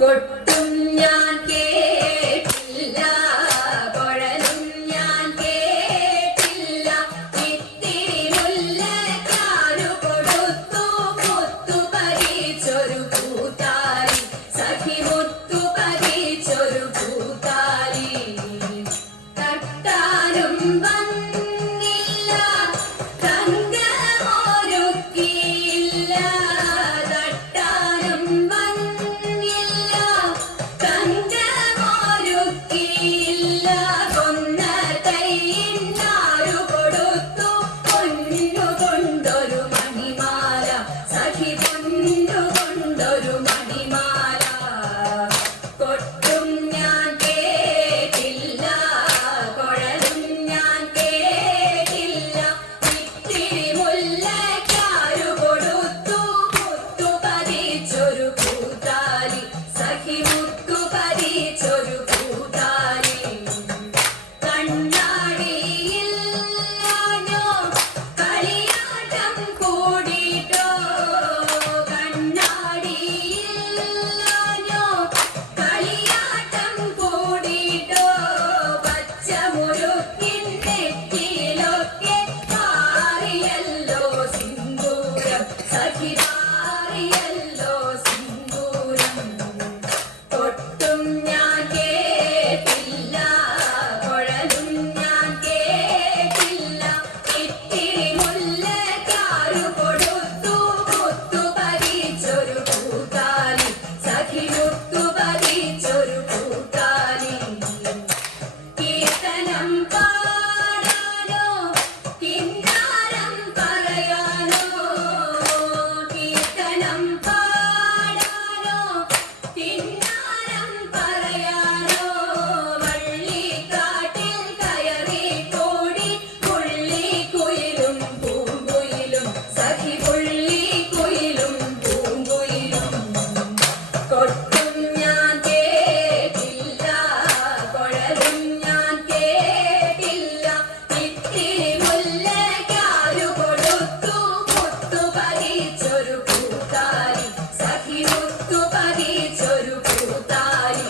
കൊട്ടും ഞാൻ കേട്ടില്ല, കുഴലും ഞാൻ കേട്ടില്ല. ഇത്തിരി മുല്ലക്കാരു കൊടുത്തു മുത്തു പറിച്ചൊരു പൂത്താലി, സഖി മുത്തു പറിച്ചൊരു പൂത്താലി. തട്ടാനും വന്നില്ല, തങ്കമൊരുക്കിയില്ല. തട്ടാനും വന്നില്ല, തങ്കമൊരുക്കിയില്ല. കൊന്ന കൈയിന്നാരു കൊടുത്തു പൊന്നു കൊണ്ടൊരു മണിമാല, സഖി പൊന്നു കൊണ്ടൊരു മണിമാല. കൊട്ടും ഞാൻ കേട്ടില്ല, കുഴലും ഞാൻ കേട്ടില്ല. ഇത്തിരി മുല്ലക്കാരു കൊടുത്തു മുത്തു പറിച്ചൊരു പൂത്താലി, സഖി മുത്തു പറിച്ചൊരു പൂത്താലി. കണ്ണാടിയില്ലാഞ്ഞോ കളിയാട്ടം കൂടിട്ടോ, കണ്ണാടിയില്ലാഞ്ഞോ കളിയാട്ടം കൂടിട്ടോ. പച്ചമുരുക്കിൻ നെറ്റിയിലൊക്കെ പാറിയല്ലോ സിന്ദൂരം, സഖി പാറിയല്ലോ സിന്ദൂരം. കൊട്ടും ഞാൻ കേട്ടില്ല, കുഴലും ഞാൻ കേട്ടില്ല. ഇത്തിരി മുല്ലക്കാരു കൊടുത്തു മുത്തു പറിച്ചൊരു പൂത്താലി, സഖി മുത്തു പറിച്ചൊരു പൂത്താലി. കീർത്തനം പാടാനോ കിന്നാരം പറയാനോ, കീർത്തനം പാടാനോ കിന്നാരം പറയാനോ. വള്ളിക്കാട്ടിൽ കയറി കൂടി പുള്ളിക്കുയിലും പൂങ്കുയിലും, സഖി പുള്ളിക്കുയിലും പൂങ്കുയിലും. കൊട്ടും ഞാൻ കേട്ടില്ല, കുഴലും ഞാൻ കേട്ടില്ല. ഇത്തിരി മുല്ലക്കാരു കൊടുത്തു മുത്തു പറിച്ചൊരു പൂത്താലി, സഖി മുത്തു പറിച്ചൊരു പൂത്താലി.